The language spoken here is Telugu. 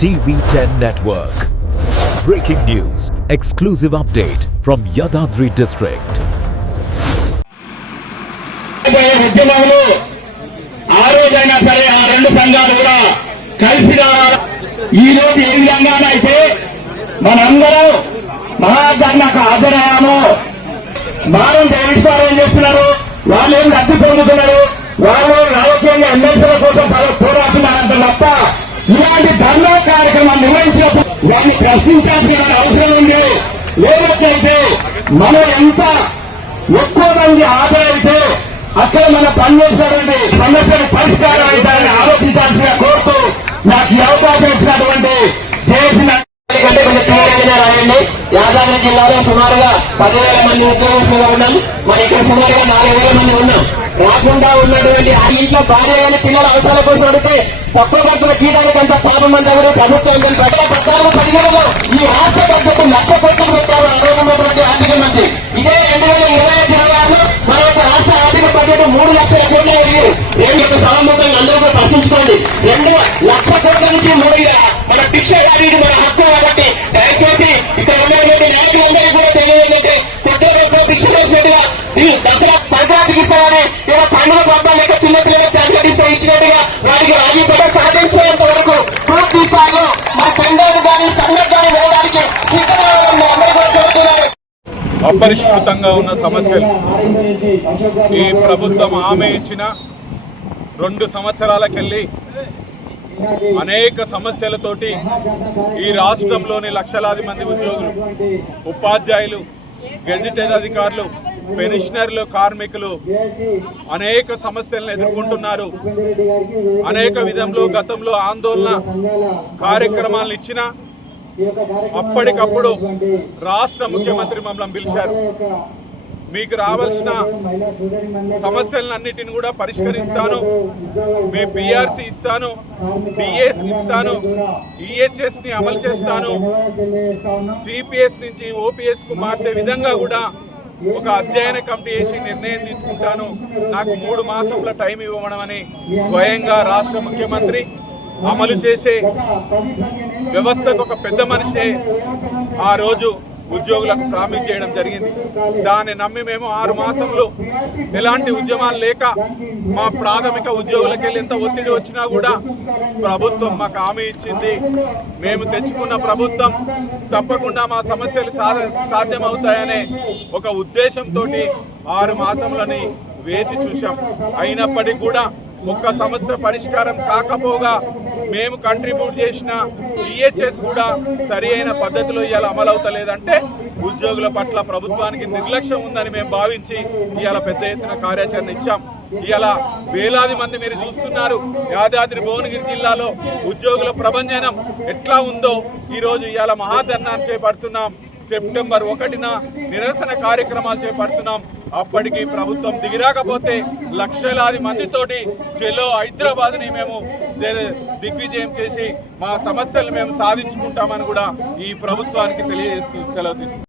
TV10 Network. Breaking news, exclusive update from Yadadri district. ఉద్యమంలో ఆ రోజైనా సరే ఆ రెండు సంఘాలు కూడా కలిసి ఈ రోజు ఏ విధంగానైతే మనందరం మహాధర్నాకు హాజరయ్యామో భారం దేవిస్తారు ఏం చేస్తున్నారు, వాళ్ళు ఏం లబ్ధి పొందుతున్నారు, వాళ్ళు రాజకీయంగా ఎమ్మెల్సీల కోసం పోరాడుతున్నారంటే తప్ప ఇలాంటి ధర్నా కార్యక్రమాలు నిర్వహించినప్పుడు వారిని ప్రశ్నించాల్సిన అవసరం ఉంది. లేనట్లయితే మనం ఎంత ఎక్కువ మంది హాజరైతే అక్కడ మనం పనిచేసినటువంటి సమస్యలు పరిష్కారం అవుతారని ఆలోచించాల్సిన కోరుతూ నాకు ఈ అవకాశం ఇచ్చినటువంటి చేసిన కంటే కొంచెం తీవ్రంగా రాయండి. యాదాద్రి జిల్లాలో సుమారుగా 10,000 మంది ఉద్యోగస్తులుగా ఉన్నాం. మరి ఇక్కడ సుమారుగా 4,000 మంది ఉన్నాం. రాకుండా ఉన్నటువంటి ఆ ఇంట్లో భార్య కానీ పిల్లల అవసరాల కోసం అడిగితే తక్కువ ఖర్చుల కీటానికి ఎంత పాపం అంతా కూడా ప్రభుత్వం ప్రజల 14-17లో ఈ రాష్ట్ర బడ్జెట్ 1,00,000 కోట్లు పెట్టారు ఆ రోజు ఉన్నటువంటి ఆర్థిక మంత్రి. ఇదే 2025-26లో మన యొక్క రాష్ట్ర ఆర్థిక బడ్జెట్ 3,00,000 కోట్లు అయ్యింది. రేపు యొక్క సభాముఖంగా అందరూ కూడా ప్రశ్నించుకోండి. 2,00,000 కోట్ల నుంచి మన భిక్ష గారి మన హక్కు కాబట్టి దయచేసి ఇక్కడ ఉన్నటువంటి నాయకులందరికీ కూడా తెలియదంటే కొత్త భిక్ష చేసినట్టుగా దసరా సంక్రాంతికి ఇస్తామని లేదా పండుగ పబ్బాలు లెక్క చిన్నపిల్లలకు సంఘటిస్తే ఇచ్చినట్టుగా వారికి రాజీపడ సాధించేంత వరకు పూర్తి స్థాయిలో మా పండుగ కానీ సంఘటన కానీ వేయడానికి సిద్ధంగా అందరూ కూడా కోరుతున్నారు. అపరిష్కృతంగా ఉన్న సమస్యలు ఈ ప్రభుత్వం హామీ ఇచ్చిన 2 సంవత్సరాలకెళ్ళి అనేక సమస్యలతోటి ఈ రాష్ట్రంలోని లక్షలాది మంది ఉద్యోగులు, ఉపాధ్యాయులు, గెజిటెడ్ అధికారులు, పెన్షనర్లు, కార్మికులు అనేక సమస్యలను ఎదుర్కొంటున్నారు. అనేక విధంలో గతంలో ఆందోళన కార్యక్రమాలను ఇచ్చిన అప్పటికప్పుడు రాష్ట్ర ముఖ్యమంత్రి మమ్మల్ని పిలిచారు. మీకు రావాల్సిన సమస్యలన్నిటిని కూడా పరిష్కరిస్తాను, మీ పిఆర్సీ ఇస్తాను, డిఎస్ ఇస్తాను, ఈహెచ్ఎస్ ని అమలు చేస్తాను, సిపిఎస్ నుంచి ఓపీఎస్ కు మార్చే విధంగా కూడా ఒక అధ్యయన కమిటీ వేసి నిర్ణయం తీసుకుంటాను, నాకు 3 మాసాల టైం ఇవ్వడం అని స్వయంగా రాష్ట్ర ముఖ్యమంత్రి అమలు చేసే వ్యవస్థకు ఒక పెద్ద మనిషి ఆ రోజు ఉద్యోగులకు ప్రామిస్ చేయడం జరిగింది. దాన్ని నమ్మి మేము 6 మాసంలో ఎలాంటి ఉద్యమాలు లేక మా ప్రాథమిక ఉద్యోగులకెళ్ళి ఎంత ఒత్తిడి వచ్చినా కూడా ప్రభుత్వం మాకు హామీ ఇచ్చింది. మేము తెచ్చుకున్న ప్రభుత్వం తప్పకుండా మా సమస్యలు సాధ్యమవుతాయనే ఒక ఉద్దేశంతో 6 మాసంలోని వేచి చూశాం. అయినప్పటికీ కూడా ఒక్క సమస్య పరిష్కారం కాకపోగా మేము కంట్రిబ్యూట్ చేసిన ఈహెచ్ఎస్ కూడా సరి అయిన పద్ధతిలో ఇవాళ అమలవుతలేదంటే ఉద్యోగుల పట్ల ప్రభుత్వానికి నిర్లక్ష్యం ఉందని మేము భావించి ఇవాళ పెద్ద ఎత్తున కార్యాచరణ ఇచ్చాం. ఇవాళ వేలాది మంది మీరు చూస్తున్నారు. యాదాద్రి భువనగిరి జిల్లాలో ఉద్యోగుల ప్రభంజనం ఎట్లా ఉందో ఈరోజు ఇవాళ మహాధర్నాన్ని చేపడుతున్నాం. సెప్టెంబర్ 1న నిరసన కార్యక్రమాలు చేపడుతున్నాం. అప్పటికి ప్రభుత్వం దిగిరాకపోతే లక్షలాది మందితోటి చెలో హైదరాబాద్ ని మేము దిగ్విజయం చేసి మా సమస్యలు మేము సాధించుకుంటామని కూడా ఈ ప్రభుత్వానికి తెలియజేస్తూ సెలవు తీసుకుంటాం.